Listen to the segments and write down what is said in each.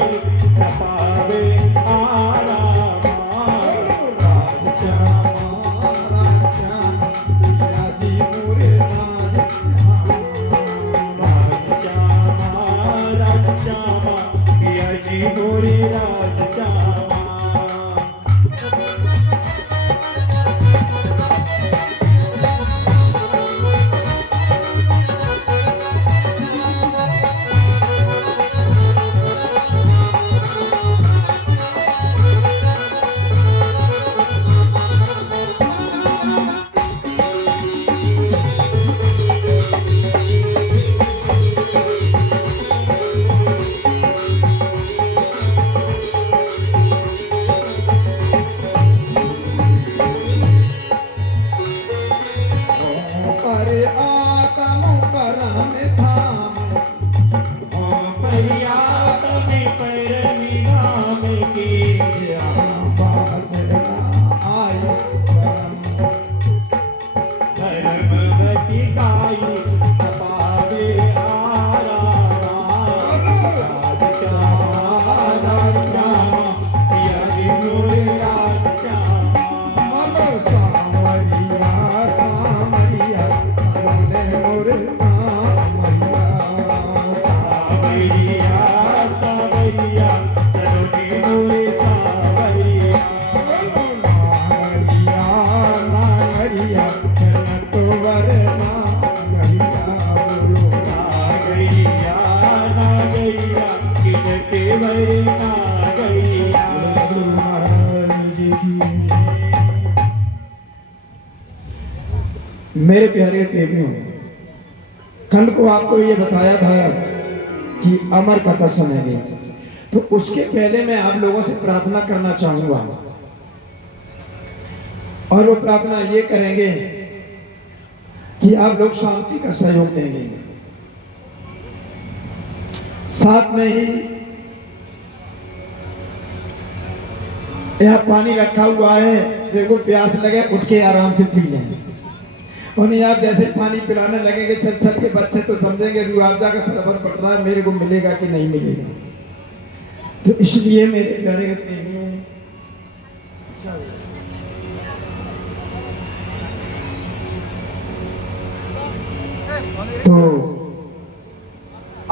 पावे आराम। राधे श्यामा राधे मोरे राधे श्यामा पिया जी मोरे राधे श्यामा। मेरे प्यारे प्रेमियों, कल को आपको ये बताया था कि अमर कथा सुनेंगे, तो उसके पहले मैं आप लोगों से प्रार्थना करना चाहूंगा। और वो प्रार्थना ये करेंगे कि आप लोग शांति का सहयोग देंगे। साथ में ही यहाँ पानी रखा हुआ है, देखो प्यास लगे उठ के आराम से पी लें। और नहीं आप जैसे पानी पिलाने लगेंगे चल चल के बच्चे तो समझेंगे रुआवजा का शरबत पड़ रहा है, मेरे को मिलेगा कि नहीं मिलेगा। तो इसलिए मेरे प्यारे प्रेमियों, तो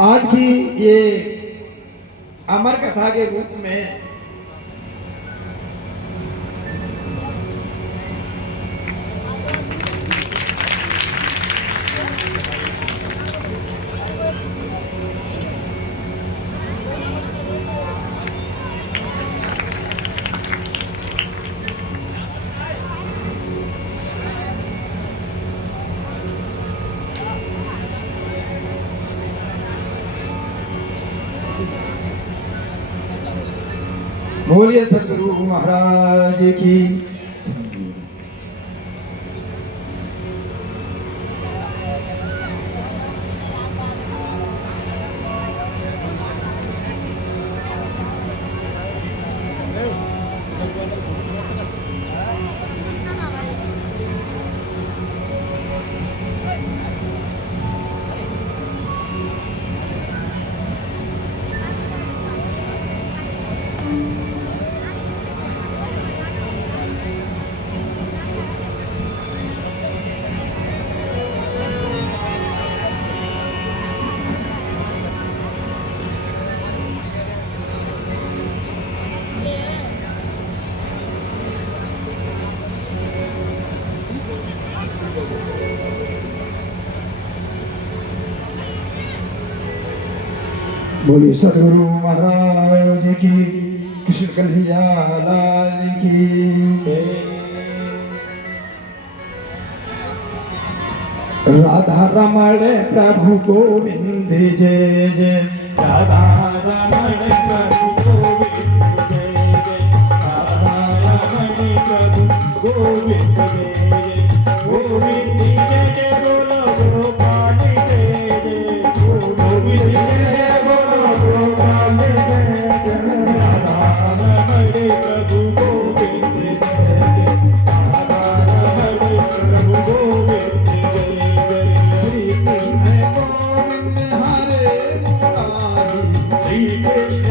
आज की ये अमर कथा के रूप में बोलिए सतगुरु महाराज की। बोलिए सतगुरु महाराज की, कृष्ण कन्हैया लाल की। राधा रमण प्रभु गोविंद जय जय, राधा रमण प्रभु गोविंद जय जय, राधा रमण प्रभु गोविंद जय जय, गोविंद जय जय बोलो गोपाल जय जय, गोविंद जय जय बोलो गोपाल जय जय, राधा रमण प्रभु गोविंद जय जय, राधा रमण प्रभु गोविंद जय जय, श्री कृष्ण गोविंद हरे मुरारी, श्री कृष्ण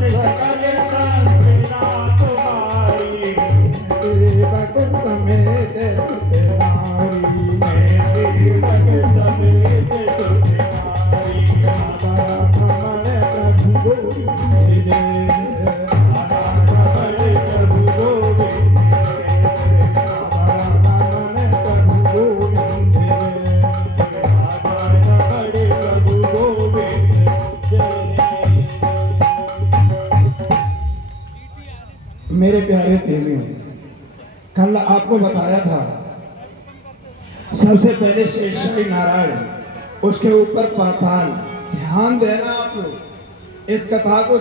सकल संतना तुम्हारी, सेवक समेत सुतनारी, सेवक समेत सुतनारी, राधा रमण प्रभु गोविंद जय। राधा रमण प्रभु गोविंद जय, राधा रमण प्रभु गोविंद जय। राधा रमण प्रभु गोविंद जय। मेरे प्यारे प्रेमियों, कल आपको बताया था सबसे पहले शेषशाही नारायण, उसके ऊपर पाताल। ध्यान देना आप लोग इस कथा को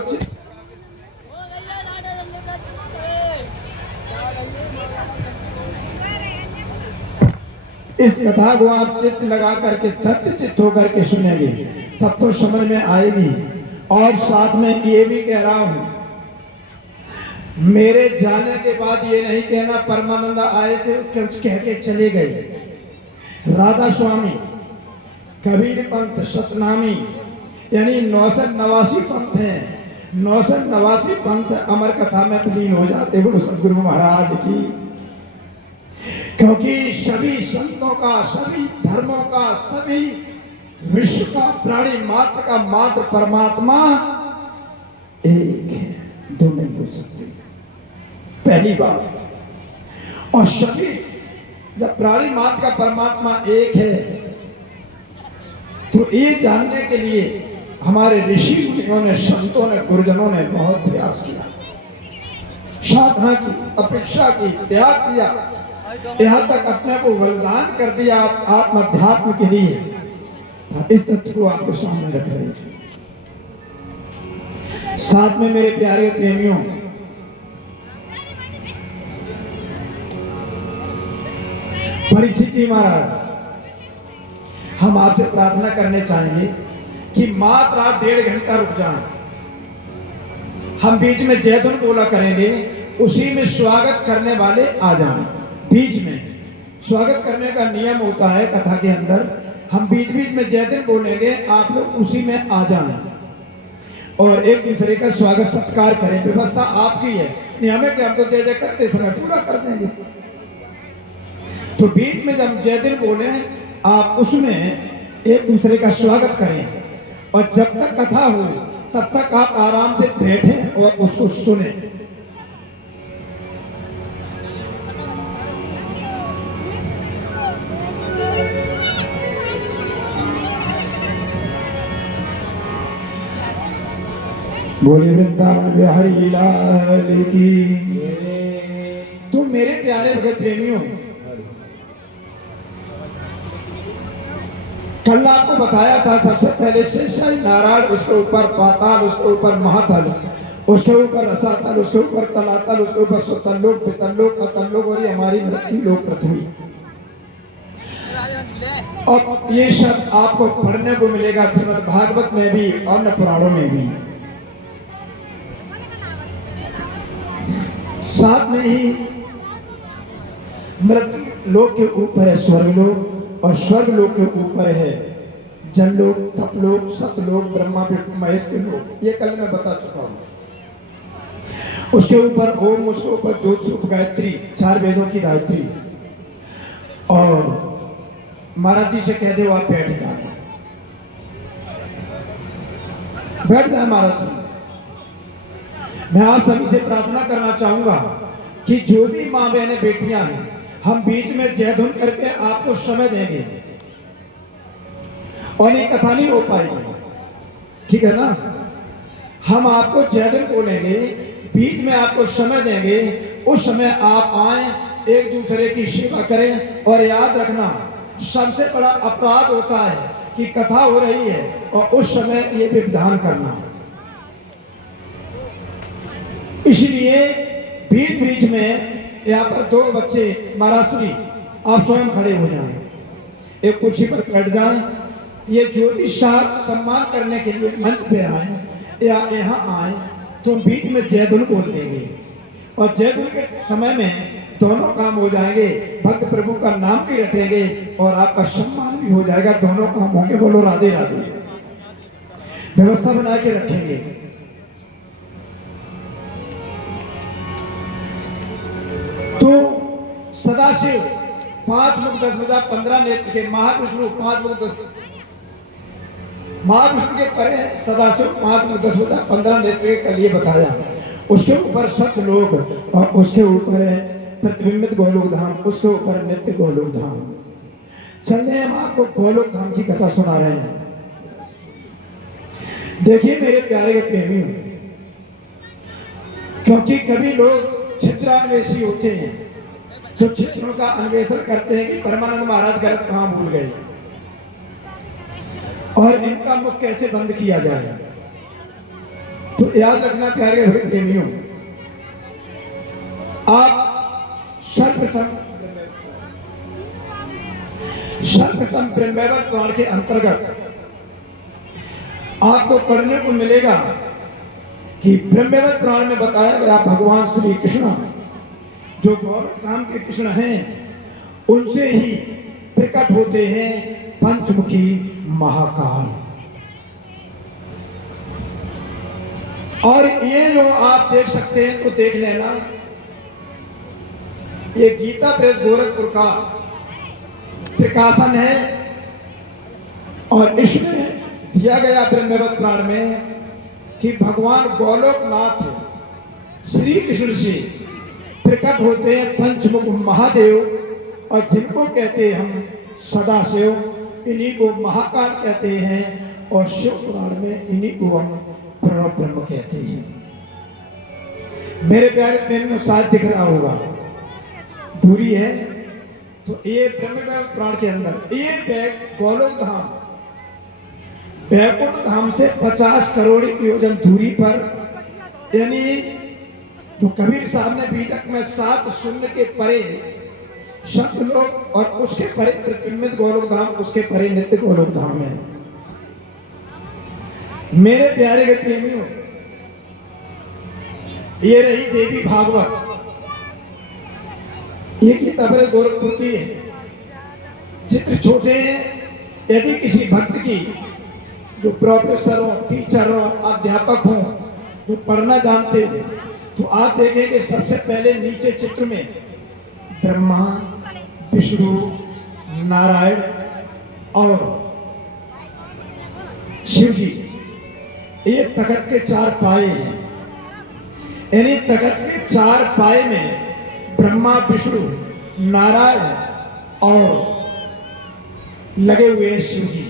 इस कथा को आप चित्त लगा करके तत्व चित्त होकर के सुनेंगे तब तो समझ में आएगी। और साथ में ये भी कह रहा हूं, मेरे जाने के बाद ये नहीं कहना परमानंद आए थे कुछ कह के चले गए। राधा स्वामी, कबीर पंथ, सतनामी यानी 989 पंथ हैं। 989 पंथ अमर कथा में विलीन हो जाते बोलो सदगुरु महाराज की। क्योंकि सभी संतों का, सभी धर्मों का, सभी विश्व का, प्राणी मात्र का मात्र परमात्मा एक है, दो नहीं हो सकते, पहली बात। और सभी जब प्राणी मात्र का परमात्मा एक है तो ये जानने के लिए हमारे ऋषि मुनियों ने, संतों ने, गुरुजनों ने बहुत प्रयास किया, साधना की, अपेक्षा की, त्याग किया, यहाँ तक अपने को बलिदान कर दिया आत्माध्यात्म के लिए। इस तथ्य को आपको सामने रख रहे हैं। साथ में मेरे प्यारे प्रेमियों, परीक्षित जी महाराज, हम आपसे प्रार्थना करने चाहेंगे कि मात्र आप 1.5 घंटा रुक जाएं। हम बीच में जय धुन बोला करेंगे, उसी में स्वागत करने वाले आ जाएं। बीच में स्वागत करने का नियम होता है कथा के अंदर, हम बीच बीच में जय दिन बोलेंगे, आप लोग उसी में आ जाएं और एक दूसरे का स्वागत सत्कार करें। व्यवस्था आपकी है, नहीं हमें क्या, हम तो जय जय करते समय पूरा कर देंगे। तो बीच में जब जय दिन बोले आप उसमें एक दूसरे का स्वागत करें और जब तक कथा हो तब तक आप आराम से बैठें और उसको सुने। बोले वृंदावन बिहारी लाल की। तो मेरे प्यारे भगत प्रेमियों, कल आपको बताया था सबसे पहले शेषशाही नारायण, उसके ऊपर पाताल, उसके ऊपर महातल, उसके ऊपर रसातल, उसके ऊपर तलातल, उसके ऊपर स्वतलोक, पितरलोक, अतलोक और ये हमारी मृत्यु लोक पृथ्वी। और ये शब्द आपको पढ़ने को मिलेगा श्रीमद् भागवत में भी और न पुराणों में भी। साथ में ही मृत्यु लोक के ऊपर है स्वर्गलोक और स्वर्ग लोक के ऊपर है जनलोक, तपलोक, सतलोक, ब्रह्मा विष्णु महेश के लोक। ये कल मैं बता चुका हूं। उसके ऊपर ओम, उसके ऊपर ज्योत स्वरूप गायत्री, 4 वेदों की गायत्री। और महाराज जी से कह दो आप बैठ जाए, बैठ जाए महाराज जी। मैं आप सभी से प्रार्थना करना चाहूंगा कि जो भी माँ बहने बेटियां हैं, हम बीच में जय धुन करके आपको समय देंगे और ये कथा नहीं हो पाएगी, ठीक है ना। हम आपको जय धुन बोलेंगे, बीच में आपको समय देंगे, उस समय आप आए, एक दूसरे की सेवा करें। और याद रखना, सबसे बड़ा अपराध होता है कि कथा हो रही है और उस समय ये विधान करना। इसलिए बीच बीच में यहाँ पर 2 बच्चे महाराज श्री आप स्वयं खड़े हो जाएं, एक कुर्सी पर बैठ जाएं। ये जो भी साथ सम्मान करने के लिए मंच पे आए या यहाँ आए तो बीच में जय धुन बोल देंगे और जय धुन के समय में दोनों काम हो जाएंगे, भक्त प्रभु का नाम भी रखेंगे और आपका सम्मान भी हो जाएगा, दोनों काम होंगे। बोलो राधे राधे। व्यवस्था बना के रखेंगे। तो सदाशिव 5 मुख 10 भुजा 15 नेत्र के, महाविष्णु 5 मुख 10, महाविष्णु के परे सदाशिव 5 मुख 10 भुजा 15 नेत्र के कल ये बताया। उसके ऊपर सतलोक और उसके ऊपर प्रतिबिंबित गोलोक धाम, उसके ऊपर नित्य गोलोक धाम। चलते हैं, हम आपको गोलोक धाम की कथा सुना रहे हैं। देखिए मेरे प्यारे के प्रेमियों, क्योंकि कभी लोग चित्रान्वेषी होते हैं जो चित्रों का अन्वेषण करते हैं कि परमानंद महाराज गलत कहां भूल गए और इनका मुख कैसे बंद किया जाए। तो याद रखना प्यारे भक्त प्रेमियों, आप सर्वप्रथम ब्रह्मवैवर्त पुराण के अंतर्गत आपको पढ़ने को मिलेगा कि ब्रह्मवैवर्त पुराण में बताया गया भगवान श्री कृष्ण जो गोलोक धाम के कृष्ण हैं उनसे ही प्रकट होते हैं पंचमुखी महाकाल। और ये जो आप देख सकते हैं तो देख लेना, ये गीता प्रेस गोरखपुर का प्रकाशन है और इसमें दिया गया ब्रह्मवैवर्त पुराण में कि भगवान गोलोकनाथ श्री कृष्ण से प्रकट होते हैं पंचमुख महादेव, और जिनको कहते हैं हम सदाशिव, इन्हीं को महाकाल कहते हैं, और शिव पुराण में इन्हीं को हम प्रणव ब्रह्म कहते हैं। मेरे प्यारे प्रेमियों, शायद दिख रहा होगा, दूरी है। तो ये ब्रह्मवैवर्त पुराण के अंदर ये गोलोक धाम वैकुंठ धाम से 50 करोड़ योजन दूरी पर, यानी जो कबीर साहब ने बीजक में 7 शून्य के परे सतलोक और उसके परे प्रतिबिंबित गोलोक धाम, उसके परे नित्य गोलोक धाम है। मेरे प्यारे के प्रेमियों, ये रही देवी भागवत, ये गीता प्रेस गोरखपुर की है। चित्र छोटे हैं, यदि किसी भक्त की जो प्रोफेसर हो, टीचर हो, अध्यापक हो, जो पढ़ना जानते हो, तो आप देखेंगे सबसे पहले नीचे चित्र में ब्रह्मा, विष्णु, नारायण और शिव जी, ये तखत के 4 पाए हैं। यानी तखत के 4 पाए में ब्रह्मा, विष्णु, नारायण और लगे हुए हैं शिव जी।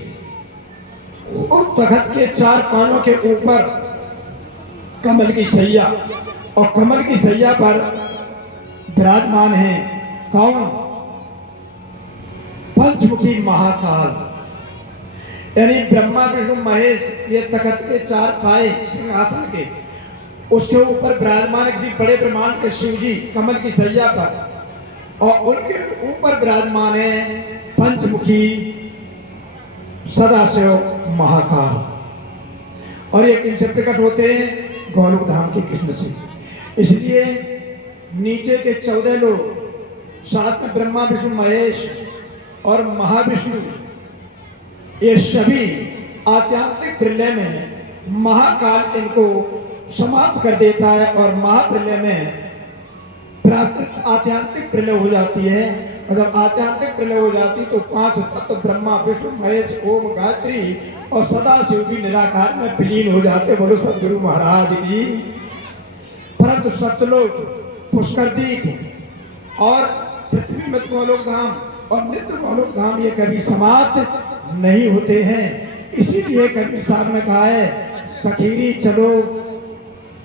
उस तखत के 4 पायों के ऊपर कमल की सैया, और कमल की सैया पर विराजमान है कौन? पंचमुखी महाकाल, यानी ब्रह्मा, विष्णु, महेश। ये तखत के 4 पाए सिंहासन के, उसके ऊपर विराजमान किसी बड़े ब्रह्मांड के शिव जी कमल की सैया पर, और उनके ऊपर विराजमान है पंचमुखी सदाशिव महाकाल। और ये किनसे प्रकट होते हैं? गोलोक धाम के कृष्ण से। इसलिए नीचे के 14 लोग, साथ में ब्रह्मा, विष्णु, महेश और महाविष्णु, ये सभी आत्यांतिक प्रलय में महाकाल इनको समाप्त कर देता है, और महाप्रलय में प्राकृतिक आत्यांतिक प्रलय हो जाती है। अगर आत्यांतिक प्रलय हो जाती तो 5 तत्व ब्रह्मा, विष्णु, महेश, ओम, गायत्री और सदाशिव भी निराकार में विलीन हो जाते। बोलो सदगुरु महाराज की। परंतु सतलोक, पुष्करदीप और पृथ्वी में गोलोक धाम और नित्य गोलोक धाम ये कभी समाप्त नहीं होते हैं। इसीलिए कबीर साहब ने कहा है, सखीरी चलो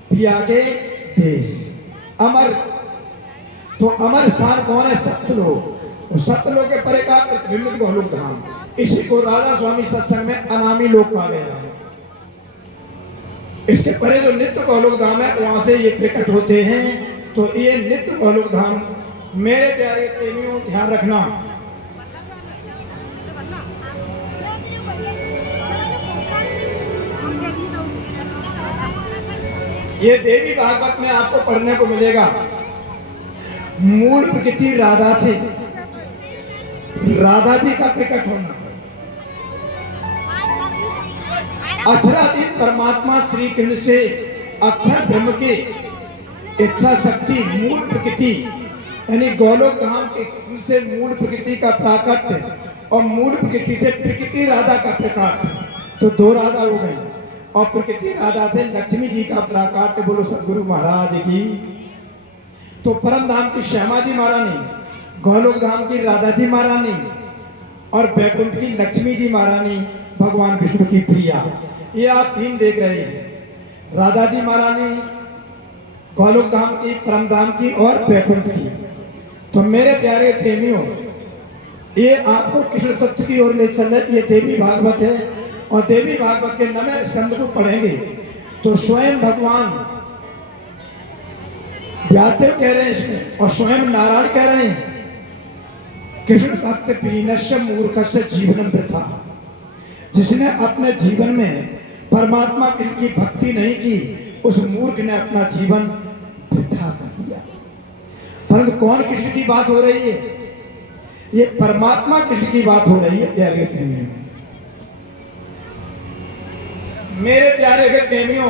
पिया के देश। अमर, तो अमर स्थान कौन है? सतलोक। तो सतलोक के परे का प्रतिबिंबित गोलोक धाम, इसी को राधा स्वामी सत्संग में अनामी लोक कहा गया है। इसके परे जो नित्य गोलोक धाम है वहां से ये प्रकट होते हैं। तो ये नित्य गोलोक धाम, मेरे प्यारे प्रेमियों ध्यान रखना, ये देवी भागवत में आपको पढ़ने को मिलेगा। मूल प्रकृति राधा से, राधा जी का प्रकट होना, अक्षरातीत परमात्मा श्री कृष्ण से अक्षर ब्रह्म की इच्छा शक्ति, मूल प्रकृति यानी गोलोक धाम के से मूल प्रकृति का प्राकट्य और मूल प्रकृति से प्रकृति राधा का प्रकाट, तो दो राधा हो गई। और प्रकृति राधा से लक्ष्मी जी का प्राकट्य। बोलो सदगुरु महाराज की। तो परम धाम की श्यामा जी महारानी, गोलोक धाम की राधा जी महारानी और बैकुंठ की लक्ष्मी जी महारानी भगवान विष्णु की प्रिया। ये आप तीन देख रहे हैं, राधा जी महारानी, गोलोक धाम की, परम धाम की और बैकुंठ की। तो मेरे प्यारे प्रेमियों, ये आपको कृष्ण तत्व की ओर ले चल रहे। ये देवी भागवत है और देवी भागवत के 9वें स्कंद को पढ़ेंगे तो स्वयं भगवान व्यासदेव कह रहे हैं इसमें और स्वयं नारायण कह रहे हैं, कृष्ण भक्त पीनस्य मूर्खस्य जीवनम वृथा। जिसने अपने जीवन में परमात्मा की भक्ति नहीं की, उस मूर्ख ने अपना जीवन वृथा कर दिया। परंतु कौन कृष्ण की बात हो रही है? ये परमात्मा कृष्ण की बात हो रही है प्यारे प्रेमियों। मेरे प्यारे प्रेमियों,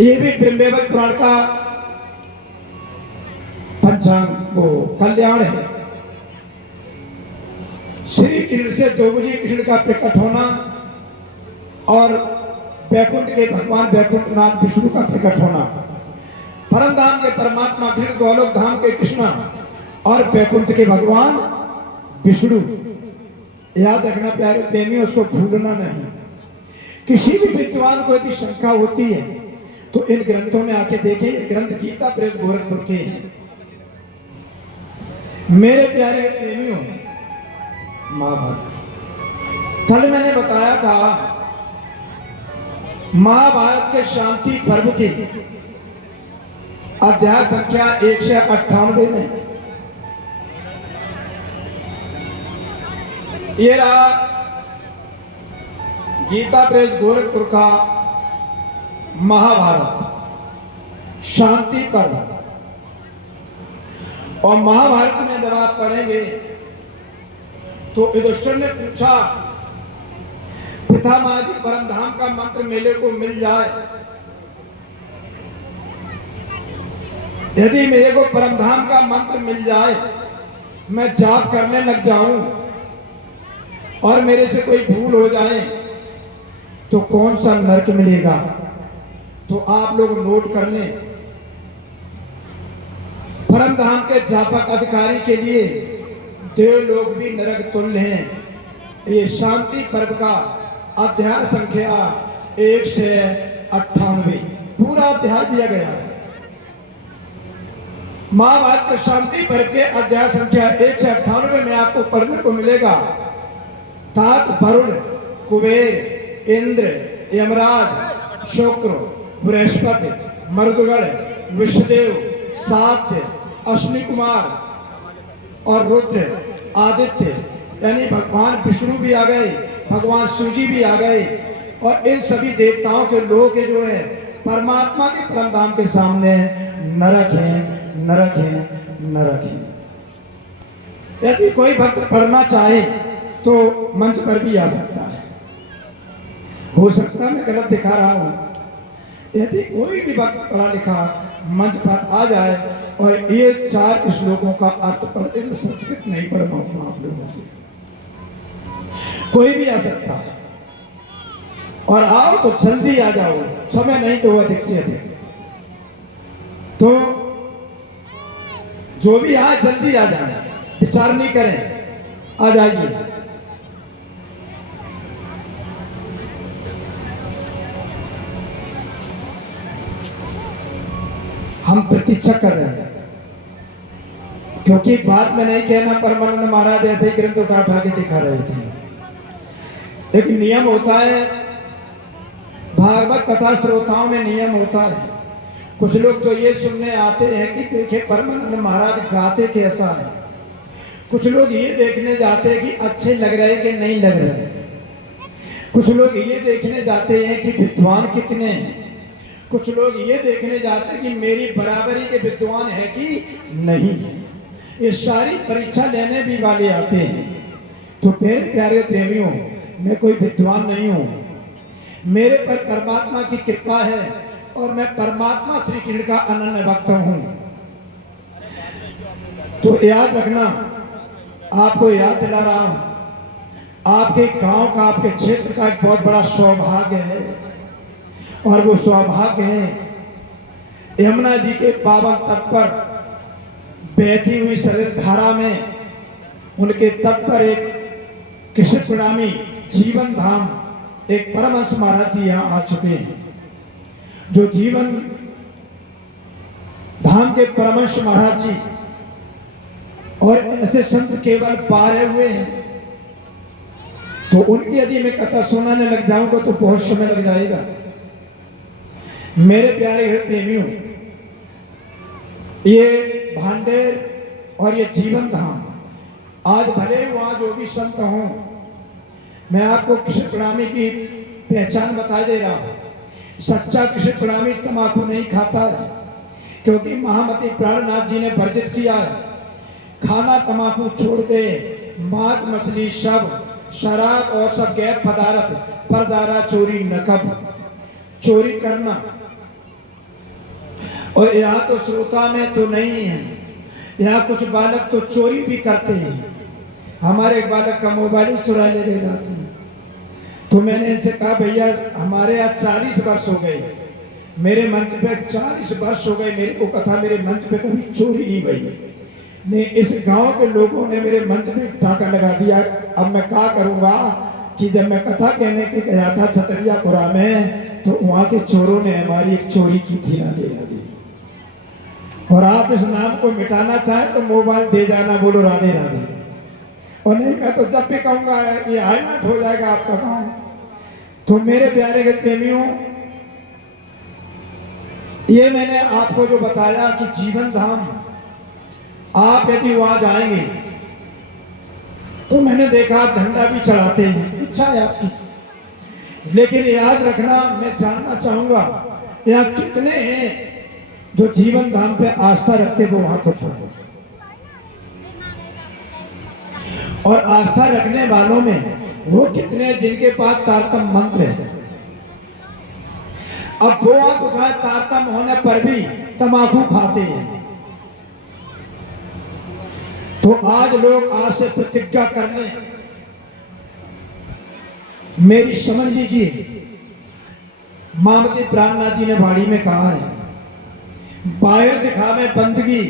ये भी ब्रह्मवैवर्त पुराण का पंचांग वो कल्याण है। श्री कृष्ण से दोभुजी कृष्ण का प्रकट होना और बैकुंठ के भगवान बैकुंठनाथ विष्णु का प्रकट होना। परम धाम के परमात्मा कृष्ण, गोलोक धाम के कृष्ण और बैकुंठ के भगवान विष्णु। याद रखना प्यारे प्रेमी, उसको भूलना नहीं। किसी भी विद्वान को यदि शंका होती है तो इन ग्रंथों में आके देखिए। ये ग्रंथ गीता प्रेस गोरखपुर के हैं। मेरे प्यारे प्रेमियों, महाभारत कल मैंने बताया था, महाभारत के शांति पर्व की अध्याय संख्या 198 में ये रहा गीता प्रेस गोरखपुर का महाभारत शांति पर्व। और महाभारत में जब आप पढ़ेंगे तो युधिष्ठिर ने पूछा, पितामह जी परम धाम का मंत्र मेरे को मिल जाए, यदि मेरे को परम धाम का मंत्र मिल जाए, मैं जाप करने लग जाऊं और मेरे से कोई भूल हो जाए तो कौन सा नरक मिलेगा? तो आप लोग नोट कर लें, परम धाम के जापक अधिकारी के लिए देव लोग भी नरक तुल्य हैं। ये शांति पर्व का अध्याय संख्या 198 पूरा अध्याय दिया गया है। महाभारत के शांति पर्व के अध्याय संख्या 198 में आपको पढ़ने को मिलेगा, तात वरुण, कुबेर, इंद्र, यमराज, शुक्र, बृहस्पति, मरुदगण, विष्णुदेव, सात्य, अश्विनी कुमार और रुद्र, आदित्य, यानी भगवान विष्णु भी आ गए, भगवान शिव जी भी आ गए। और इन सभी देवताओं के लोग जो है परमात्मा के परम धाम के सामने नरक हैं, नरक हैं, नरक हैं। यदि कोई भक्त पढ़ना चाहे तो मंच पर भी आ सकता है। हो सकता है मैं गलत दिखा रहा हूं। यदि कोई भी भक्त पढ़ा लिखा मंच पर आ जाए और ये 4 श्लोकों का अर्थ पढ़, मैं संस्कृत नहीं पढ़ पाऊंगा आप लोगों से, कोई भी आ सकता है। और आओ तो जल्दी आ जाओ, समय नहीं तो अधिक से अधिक। तो जो भी आए जल्दी आ जाए, विचार नहीं करें, आ जाइए। हम प्रतीक्षा कर रहे हैं, क्योंकि बात में नहीं कहना, परमानंद महाराज ऐसे ही ग्रंथ उठा उठा के दिखा रहे थे। एक नियम होता है, भागवत कथा श्रोताओं में नियम होता है। कुछ लोग तो ये सुनने आते हैं कि देखे परमानंद महाराज गाते कैसा है, कुछ लोग ये देखने जाते हैं कि अच्छे लग रहे कि नहीं लग रहे, कुछ लोग ये देखने जाते हैं कि विद्वान कितने हैं, कुछ लोग ये देखने जाते हैं कि मेरी बराबरी के विद्वान है कि नहीं है। ये सारी परीक्षा लेने भी वाले आते हैं। तो मेरे प्यारे प्रेमियों, मैं कोई विद्वान नहीं हूँ, मेरे पर परमात्मा की कृपा है और मैं परमात्मा श्री कृष्ण का अनन्य भक्त हूँ। तो याद रखना, आपको याद दिला रहा हूं, आपके गांव का, आपके क्षेत्र का एक बहुत बड़ा सौभाग्य है, और वो सौभाग्य है यमुना जी के पावन तट पर बहती हुई सरल धारा में, उनके तट पर एक कृष्ण प्रणामी जीवन धाम, एक परमहंस महाराज जी यहाँ आ चुके हैं। जो जीवन धाम के परमहंस महाराज जी और ऐसे संत केवल पारे हुए हैं, तो उनकी यदि मैं कथा सुनाने लग जाऊंगा तो बहुत समय लग जाएगा। मेरे प्यारे प्रेमियों, ये भांडेर और ये जीवन धाम, आज भले ही वहां जो भी संत हों, मैं आपको कृष्ण प्रणामी की पहचान बता दे रहा हूं। सच्चा कृष्ण प्रणामी तंबाकू नहीं खाता है, क्योंकि महामती प्राणनाथ जी ने वर्जित किया है। खाना तंबाकू छोड़ दे, मांस मछली सब, शराब और सब गैर पदार्थ, परदारा चोरी नकब, चोरी करना। और यहाँ तो श्रोता में तो नहीं है, यहाँ कुछ बालक तो चोरी भी करते हैं। हमारे बालक का मोबाइल ही चुरा ले गए रात में, तो मैंने इनसे कहा भैया हमारे यहाँ 40 वर्ष हो गए, मेरे मंच पे 40 वर्ष हो गए, मेरे को कथा मेरे मंच पे कभी चोरी नहीं हुई। ने इस गांव के लोगों ने मेरे मंच पे टाका लगा दिया। अब मैं क्या करूंगा कि जब मैं कथा कहने के गया था छतरियापुरा में, तो वहां के चोरों ने हमारी एक चोरी की थी राधे राधे। और आप इस नाम को मिटाना चाहें तो मोबाइल दे जाना, बोलो राधे राधे। और नहीं मैं तो जब भी कहूंगा ये हाईलाइट हो जाएगा आपका गांव। तो मेरे प्यारे के प्रेमियों, ये मैंने आपको जो बताया कि जीवन धाम, आप यदि वहां जाएंगे तो मैंने देखा आप झंडा भी चढ़ाते हैं, इच्छा है आपकी। लेकिन याद रखना, मैं जानना चाहूंगा यहाँ कितने हैं जो जीवन धाम पे आस्था रखते, वो हाथ उठाओ। और आस्था रखने वालों में वो कितने जिनके पास तारतम मंत्र है। अब वो हाथ उठाए, तारतम होने पर भी तंबाकू खाते हैं। तो आज लोग आज से प्रतिज्ञा कर लें, मेरी समझ लीजिए, महामती प्राणनाथ जी ने वाणी में कहा है, बाहर दिखावे बंदगी,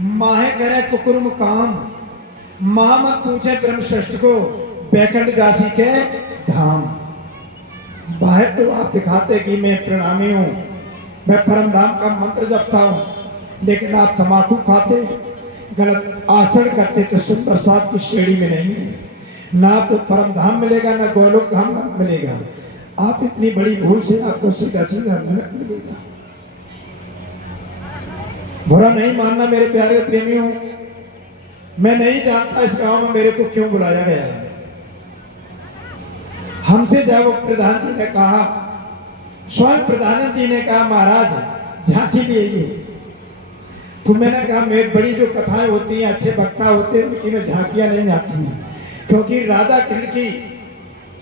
माहे करे कुकुरम काम, महामत पूछे ब्रह्म श्रेष्ठ को, बैकुंठ जासी के धाम। बाहर तो आप दिखाते कि मैं प्रणामी हूं, मैं परम धाम का मंत्र जपता हूं, लेकिन आप तंबाकू खाते, गलत आचरण करते, तो सुंदर साथ की श्रेणी में नहीं है। ना आपको परम धाम मिलेगा, ना गोलोक धाम मिलेगा। आप इतनी बड़ी भूल से आपको सीधा सीधा नरक मिलेगा। बुरा नहीं मानना मेरे प्यारे प्रेमियों, मैं नहीं जानता इस गांव में मेरे को क्यों बुलाया गया है। हमसे जब प्रधान जी ने कहा, स्वयं प्रधान जी ने कहा महाराज झांकी लिए, तो मैंने कहा मैं बड़ी जो कथाएं होती हैं, अच्छे वक्ता होते हैं, उनकी में झांकियां नहीं जाती हैं, क्योंकि राधा कृष्ण की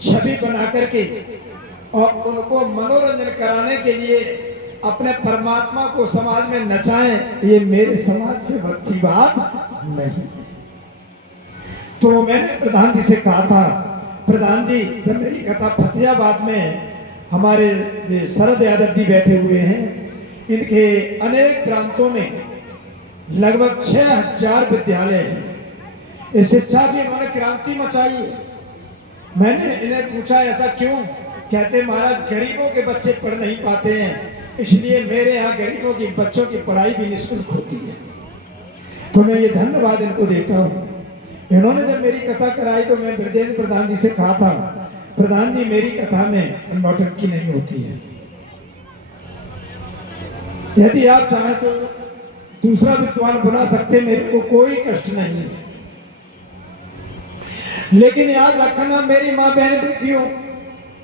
छवि बना करके और उनको मनोरंजन कराने के लिए अपने परमात्मा को समाज में नचाएं, ये मेरे समाज से अच्छी बात नहीं। तो मैंने प्रधान जी से कहा था, प्रधान जी जब मेरी कथा फतेहाबाद में हमारे शरद यादव जी बैठे हुए हैं, इनके अनेक प्रांतों में लगभग 6000 विद्यालय हैं, इस शिक्षा की इन्होंने क्रांति मचाई है। मैंने इन्हें पूछा ऐसा क्यों, कहते महाराज गरीबों के बच्चे पढ़ नहीं पाते हैं, इसलिए मेरे यहाँ गरीबों की बच्चों की पढ़ाई भी निःशुल्क होती है। तो मैं ये धन्यवाद इनको देता हूँ। इन्होंने जब मेरी कथा कराई तो मैं ब्रजेंद्र प्रधान जी से कहा था, प्रधान जी मेरी कथा में नौटंकी नहीं होती है, यदि आप चाहें तो दूसरा विद्वान बुला सकते, मेरे को कोई कष्ट नहीं है। लेकिन याद रखना मेरी माँ बहन बेटियों,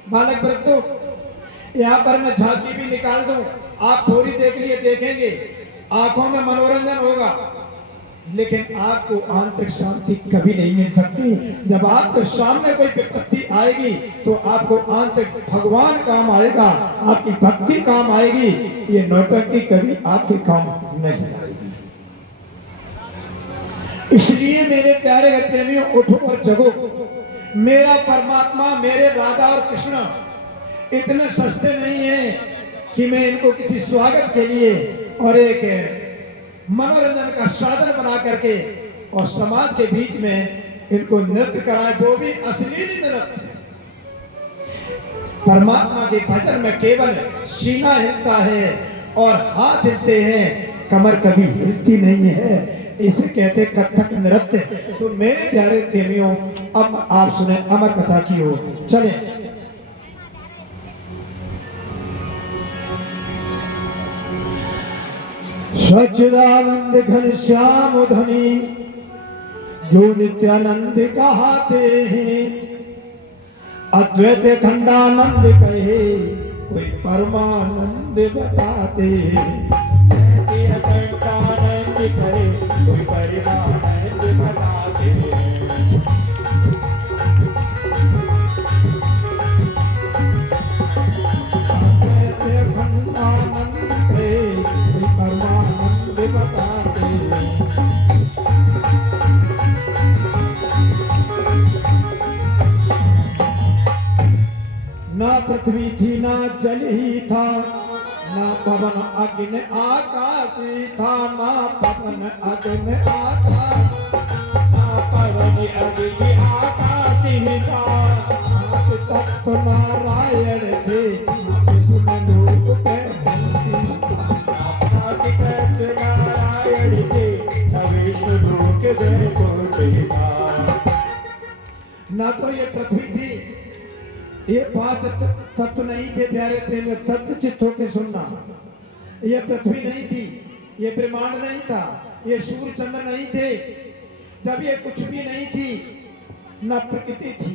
बालक बच्चों, यहाँ पर मैं झांकी भी निकाल दूं, आप थोड़ी देर के लिए देखेंगे, आंखों में मनोरंजन होगा, लेकिन आपको आंतरिक शांति कभी नहीं मिल सकती। जब आपके सामने कोई विपत्ति आएगी तो आपको आंतरिक भगवान काम आएगा, आपकी भक्ति काम आएगी, ये नौटंकी कभी आपके काम नहीं आएगी। इसलिए मेरे प्यारे प्रेमियों, उठो और जगो। मेरा परमात्मा, मेरे राधा और कृष्ण इतने सस्ते नहीं है कि मैं इनको किसी स्वागत के लिए और एक मनोरंजन का साधन बना करके और समाज के बीच में इनको नृत्य कराएं, वो भी अश्लील नृत्य। परमात्मा के भजन में केवल सीना हिलता है और हाथ हिलते हैं, कमर कभी हिलती नहीं है। इसे कहते कथक नृत्य। तो मेरे प्यारे प्रेमियों, अब आप सुने अमर कथा की ओर चले। सच्चिदानंद घनश्याम धनी जो नित्यानंद कहाते हैं, अद्वैत खंडानंद कहे कोई परमानंद बताते हैं। खंडानंद कहे कोई परमानंद बताते हैं। अद्वैत खंडानंद कहे कोई परमानंद बताते हैं। ना पृथ्वी थी ना जल ही था, ना पवन अग्नि आकाश ही था, ना पवन अग्नि आकाश, ना पवन अग्नि आकाश ही था। तत्व नारायण थे, विष्णु लोक पे नारायण थे, विष्णु लोक पे। ना तो ये पृथ्वी थी, ये पांच तत्व नहीं थे प्यारे प्रेम, तत्व चित्त होके सुनना। ये पृथ्वी नहीं थी, ये ब्रह्मांड नहीं था, ये सूर्य चंद्र नहीं थे। जब ये कुछ भी नहीं थी, न प्रकृति थी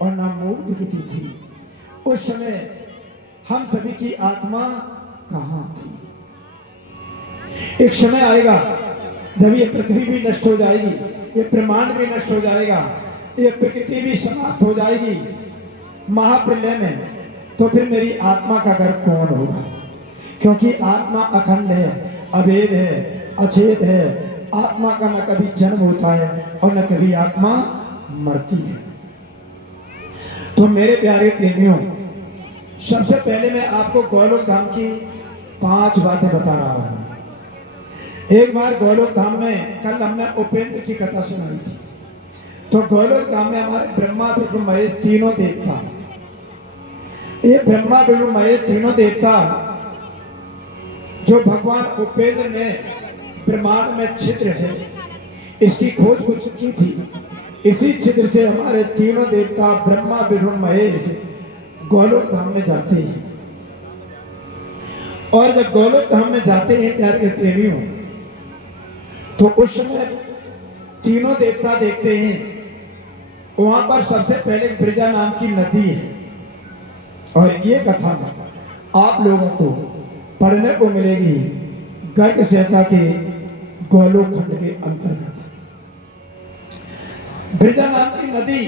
और न मूल प्रकृति थी, उस समय हम सभी की आत्मा कहाँ थी? एक समय आएगा जब ये पृथ्वी भी नष्ट हो जाएगी, ये ब्रह्मांड भी नष्ट हो जाएगा, ये प्रकृति भी समाप्त हो जाएगी महाप्रलय में। तो फिर मेरी आत्मा का घर कौन होगा? क्योंकि आत्मा अखंड है, अभेद है, अछेद है। आत्मा का न कभी जन्म होता है और न कभी आत्मा मरती है। तो मेरे प्यारे प्रेमियों, सबसे पहले मैं आपको गोलोक धाम की 5 बातें बता रहा हूं। एक बार गोलोक धाम में कल हमने उपेंद्र की कथा सुनाई थी। तो गोलोक धाम में हमारे ब्रह्मा विष्णु महेश तीनों देवता, ये ब्रह्मा विष्णु महेश तीनों देवता जो भगवान उपेंद्र ने ब्रह्मांड में छिद्र है इसकी खोज हो चुकी थी। इसी छिद्र से हमारे तीनों देवता ब्रह्मा विष्णु महेश गोलोक धाम में जाते हैं। और जब गोलोक धाम में जाते हैं प्यारे प्रेमियों, तो उस समय तीनों देवता देखते हैं वहां पर सबसे पहले ब्रजा नाम की नदी है। और ये कथा आप लोगों को पढ़ने को मिलेगी गर्ग संहिता के गोलोक खंड के अंतर्गत। ब्रजा नाम की नदी,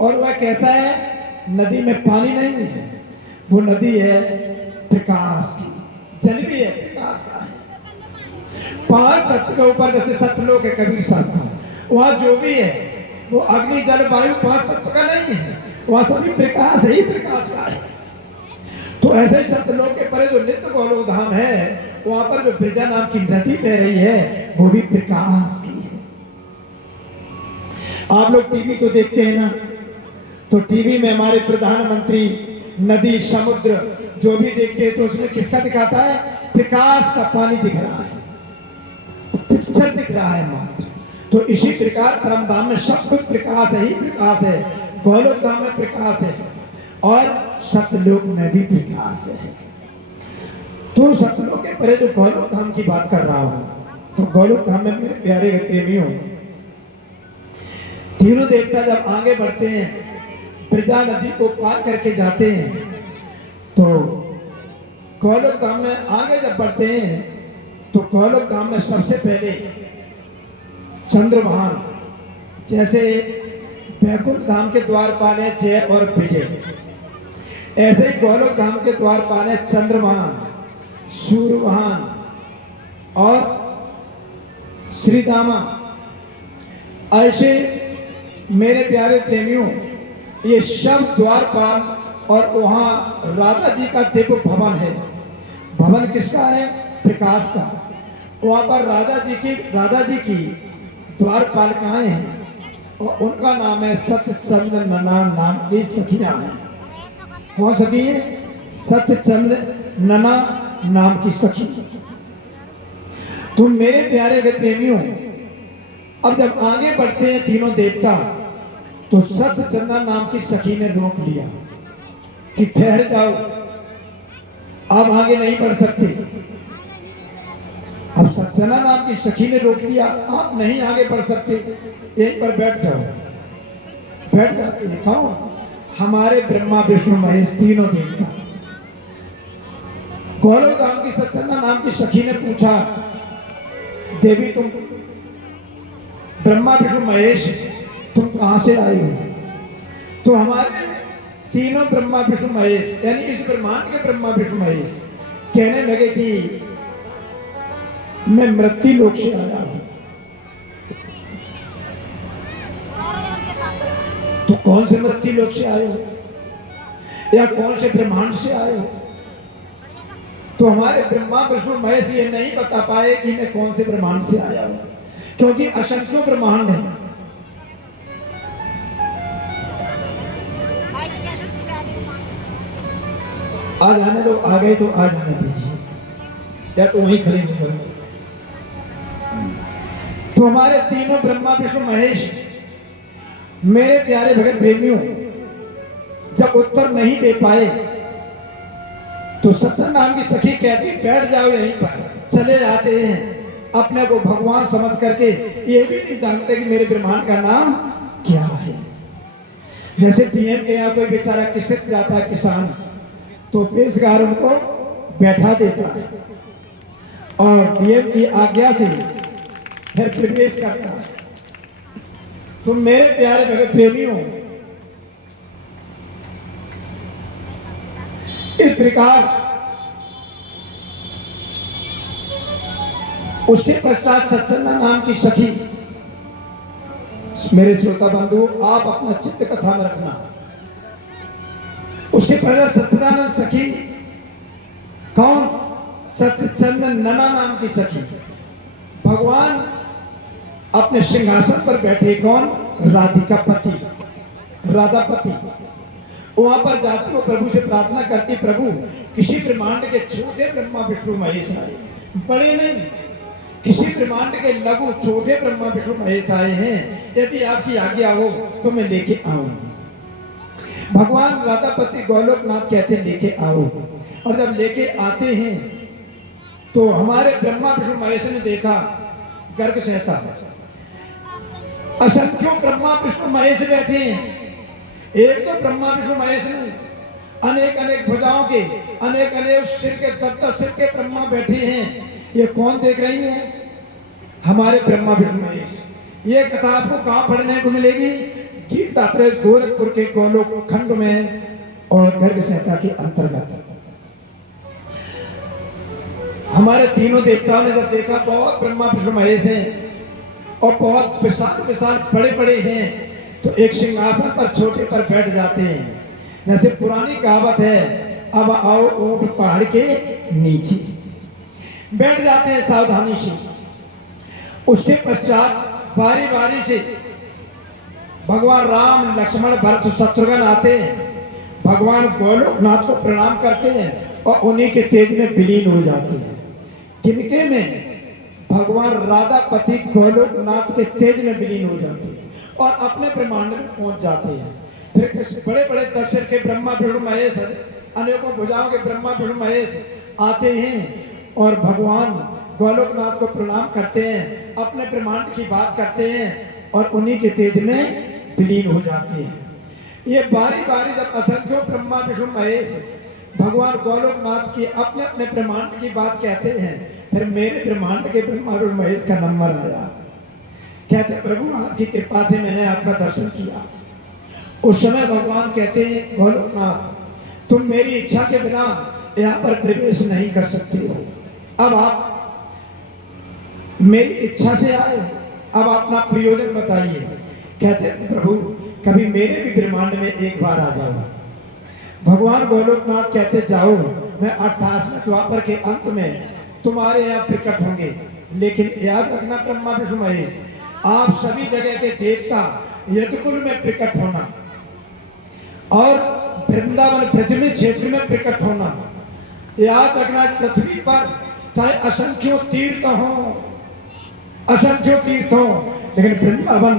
और वह कैसा है? नदी में पानी नहीं है, वो नदी है प्रकाश की, जल भी है, प्रकाश का है। 5 तत्व के ऊपर जैसे सतलोक है कबीर साहब का, वहां जो भी है वो अग्नि जल वायु 5 तत्व का नहीं है, वहां सभी प्रकाश ही प्रकाश का है। तो ऐसे ही सतलोक के परे जो नित्य गोलोक धाम है, वहां पर जो ब्रजा नाम की नदी बह रही है वो भी प्रकाश की है। आप लोग टीवी तो देखते हैं ना, तो टीवी में हमारे प्रधानमंत्री नदी समुद्र जो भी देखते हैं तो उसमें किसका दिखाता है? प्रकाश का पानी दिख रहा है, पिक्चर दिख रहा है मात्र। तो इसी प्रकार परम धाम में सब कुछ प्रकाश ही प्रकाश है। गोलोक धाम में प्रकाश है और सतलोक में भी प्रकाश है। तो सतलोक के परे जो गोलोक धाम की बात कर रहा हूं, तो गोलोक धाम में मेरे प्यारे प्रेमियों, तीनों देवता जब आगे बढ़ते हैं, ब्रजा नदी को पार करके जाते हैं, तो गोलोक धाम में आगे जब बढ़ते हैं तो गोलोक धाम में सबसे पहले चंद्रभान, जैसे वैकुंठ धाम के द्वारपाल है जय और विजय, ऐसे ही गोलोक धाम के द्वारपाल है चंद्रभान, सूर्यवाहन और श्रीदामा ऐसे मेरे प्यारे प्रेमियों, ये सब द्वारपाल और वहाँ राधा जी का दिव्य भवन है। भवन किसका है? प्रकाश का। वहाँ पर राधा जी की द्वारपालिकाएं हैं और उनका नाम है सत्यचंद नना नाम की सखियां हैं। कौन सखी है? सत्यचंद नना नाम की सखी। तो मेरे प्यारे प्रेमियों, अब जब आगे बढ़ते हैं तीनों देवता, तो सत्यचंदा नाम की सखी ने रोक लिया कि ठहर जाओ, आप आगे नहीं बढ़ सकते। अब सत्यचंदा नाम की सखी ने रोक लिया, आप नहीं आगे बढ़ सकते, यहीं पर बैठ जाओ। बैठ जाते हैं कौन? हमारे ब्रह्मा विष्णु महेश तीनों देवता। गौरव धाम की सत्यचंदा नाम की सखी ने पूछा, देवी तुम ब्रह्मा विष्णु महेश तुम कहां से आए हो? तो हमारे तीनों ब्रह्मा विष्णु महेश यानी इस ब्रह्मांड के ब्रह्मा विष्णु महेश कहने लगे कि मैं मृत्यु लोक से आया हूं। तो कौन से मृत्यु लोक से आए हो या कौन से ब्रह्मांड से आए हो? तो हमारे ब्रह्मा विष्णु महेश ये नहीं बता पाए कि मैं कौन से ब्रह्मांड से आया हूं, क्योंकि असंख्यों ब्रह्मांड हैं। आ जाने दो, आ गए तो आ जाने दीजिए, या तो वहीं खड़े नहीं करो। तो हमारे तीनों ब्रह्मा विष्णु महेश, मेरे प्यारे भगत प्रेमियों, जब उत्तर नहीं दे पाए तो सत्य नाम की सखी कहती बैठ जाओ यहीं पर। चले जाते हैं अपने को भगवान समझ करके, ये भी नहीं जानते कि मेरे ब्रह्मांड का नाम क्या है। जैसे पीएम के यहाँ कोई बेचारा किसक जाता है किसान, तो पेशकार उनको बैठा देता है और पीएम की आज्ञा से फिर प्रवेश करता है। तो मेरे प्यारे भगत प्रेमियों, इस प्रकार उसके पश्चात सत्संग नाम की सखी, मेरे श्रोता बंधु आप अपना चित्त कथा में रखना, उसके पश्चात सत्संगानंद सखी कौन? सत्यचंद नना नाम की सखी। भगवान अपने सिंहासन पर बैठे, कौन? राधिका पति, राधापति। वहां पर जाती हो प्रभु से प्रार्थना करती, प्रभु किसी ब्रह्मांड के छोटे ब्रह्मा विष्णु महेश आए, बड़े नहीं, किसी ब्रह्मांड के लघु छोटे ब्रह्मा विष्णु महेश आए हैं, यदि आपकी आज्ञा हो तो मैं लेके आऊं। भगवान राधापति गोलोकनाथ कहते लेके आओ। और जब लेके आते हैं तो हमारे ब्रह्मा विष्णु महेश ने देखा गर्ग सहता, असंख्यों ब्रह्मा विष्णु महेश बैठे हैं। एक तो ब्रह्मा विष्णु महेश नहीं, अनेक अनेक भुजाओं के, अनेक अनेक सिर के, 10 सिर के ब्रह्मा बैठे हैं। ये कौन देख रही है? हमारे ब्रह्मा विष्णु महेश। ये कथा आपको कहाँ पढ़ने को मिलेगी? गीता प्रेस गोरखपुर के गोलोक खंड में और गर्ग संहिता के अंतर्गत। हमारे तीनों देवताओं ने जब देखा बहुत ब्रह्मा विष्णु महेश हैं और बहुत विशाल विशाल बड़े बड़े हैं, तो एक सिंहासन पर छोटे पर बैठ जाते हैं। जैसे पुरानी कहावत है, अब आओ ऊंट पहाड़ के नीचे, बैठ जाते हैं सावधानी से। उसके पश्चात बारी बारी से भगवान राम, लक्ष्मण, भरत, शत्रुघ्न आते हैं। भगवान गोलोकनाथ को प्रणाम करते हैं और उन्हीं के तेज में विलीन हो जाते हैं। किनके में? भगवान राधापति गोलोकनाथ के तेज में विलीन हो जाते हैं और अपने ब्रह्मांड में पहुंच जाते हैं। फिर बड़े बड़े 10 सिर के ब्रह्मा विष्णु महेश, अनेकों भुजाओं के ब्रह्मा विष्णु महेश आते हैं और भगवान गोलोकनाथ को प्रणाम करते हैं, अपने ब्रह्मांड की बात करते हैं और उन्हीं के तेज में विलीन हो जाते हैं। ये बारी बारी जब असंख्यों ब्रह्मा विष्णु महेश भगवान गोलोकनाथ की अपने अपने ब्रह्मांड की बात कहते हैं, फिर मेरे ब्रह्मांड के ब्रह्मा विष्णु महेश का नंबर आया। कहते प्रभु आपकी कृपा से मैंने आपका दर्शन किया। उस समय भगवान कहते हैं गोलोकनाथ तुम मेरी इच्छा के बिना यहाँ पर प्रवेश नहीं कर सकते हो। अब आप मेरी इच्छा से आए, अब अपना प्रयोजन बताइए। कहते प्रभु कभी मेरे भी ब्रह्मांड में एक बार आ जाओ। भगवान गोलोकनाथ कहते जाओ, मैं 28वें द्वापर के अंत में तुम्हारे यहाँ प्रकट होंगे। लेकिन याद रखना ब्रह्मा विष्णु महेश, आप सभी जगह के देवता यदुकुल में प्रकट होना और वृंदावन ब्रज में क्षेत्र में प्रकट होना। याद रखना पृथ्वी पर चाहे असंख्यों तीर्थ हो, असंख्यों तीर्थ हो, लेकिन वृंदावन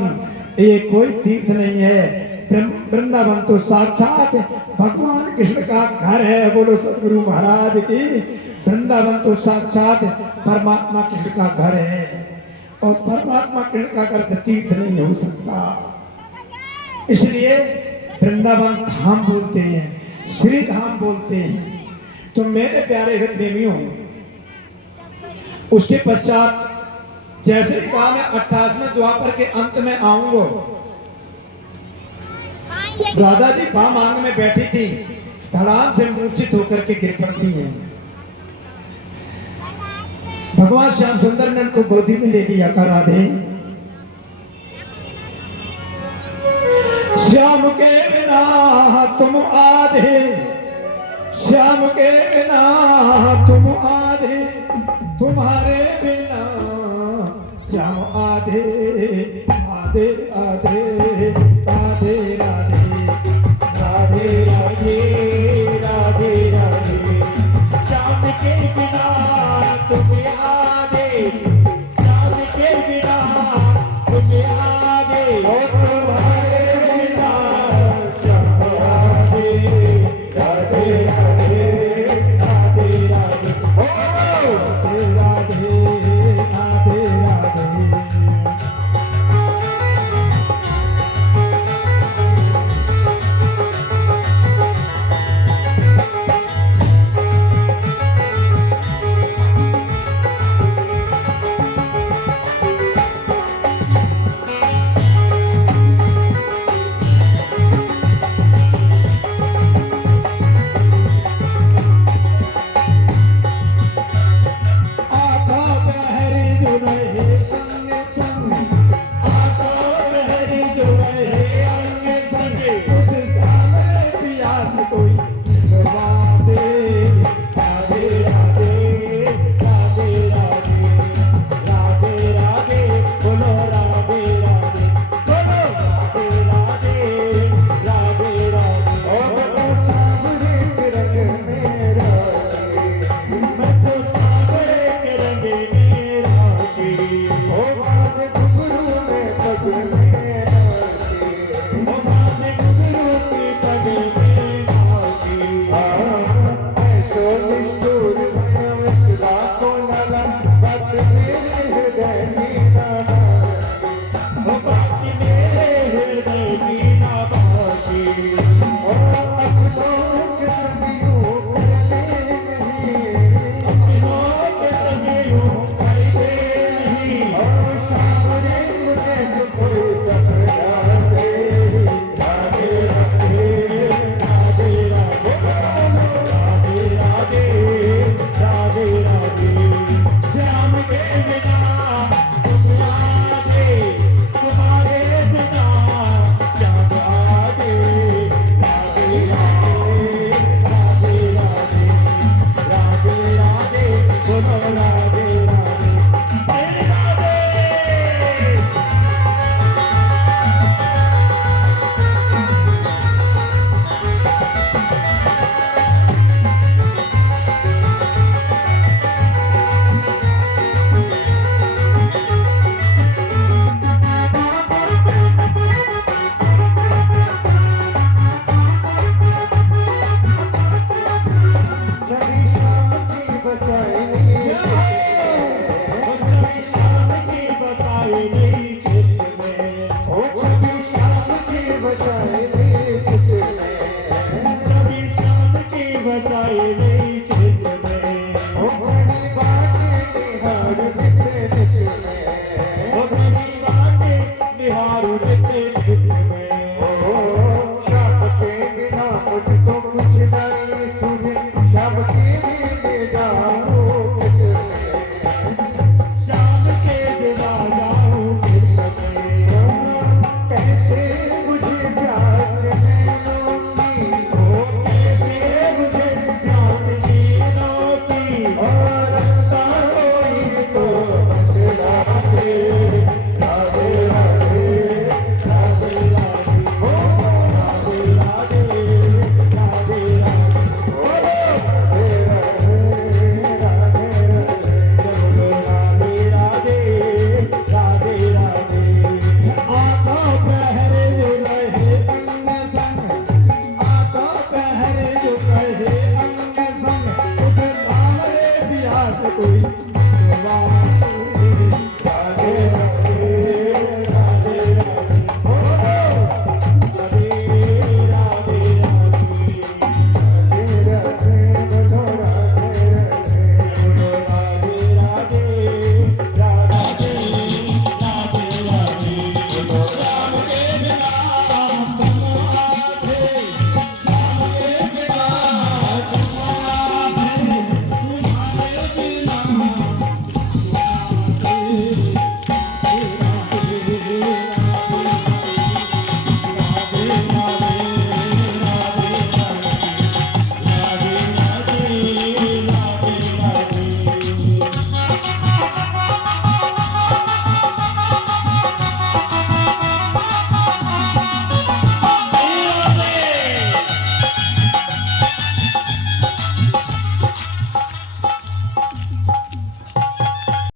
ये कोई तीर्थ नहीं है। वृंदावन तो साक्षात भगवान कृष्ण का घर है। बोलो सतगुरु महाराज की। वृंदावन तो साक्षात परमात्मा कृष्ण का घर है और परमात्मा कृष्ण का घर तीर्थ नहीं हो सकता। इसलिए वृंदावन धाम बोलते हैं, श्री धाम बोलते हैं। तो मेरे प्यारे प्रेमियों, उसके पश्चात जैसे ही कहा मैं 28वें द्वापर के अंत में आऊंगा, राधा जी बाम आंग में बैठी थी, धड़ाम से मूर्छित होकर के गिर पड़ती हैं। भगवान श्याम सुंदर ने उनको गोदी में ले लिया। कर राधे श्याम के बिना तुम आधे, श्याम के बिना तुम आधे, तुम्हारे